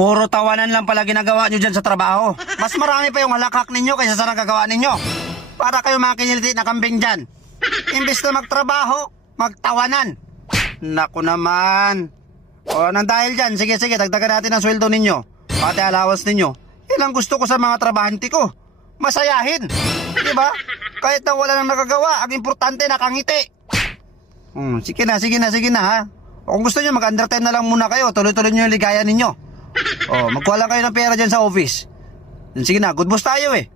Puro tawanan lang pala ginagawa nyo dyan sa trabaho. Mas marami pa yung halakhak ninyo kaysa sa nagagawa ninyo. Para kayo mga kiniliti na kambing dyan. Imbis na magtrabaho, magtawanan. Naku naman. O nang dahil dyan, sige, dagdagan natin ang sweldo ninyo. Pati allowance ninyo. Yan ang gusto ko sa mga trabahante ko. Masayahin. Diba? Kahit na wala nang nagagawa, ang importante nakangiti. Sige na ha. O kung gusto nyo, mag-undertime na lang muna kayo. Tuloy-tuloy nyo yung ligaya ninyo. Magkuha lang kayo ng pera dyan sa office. Sige na, good boss tayo eh.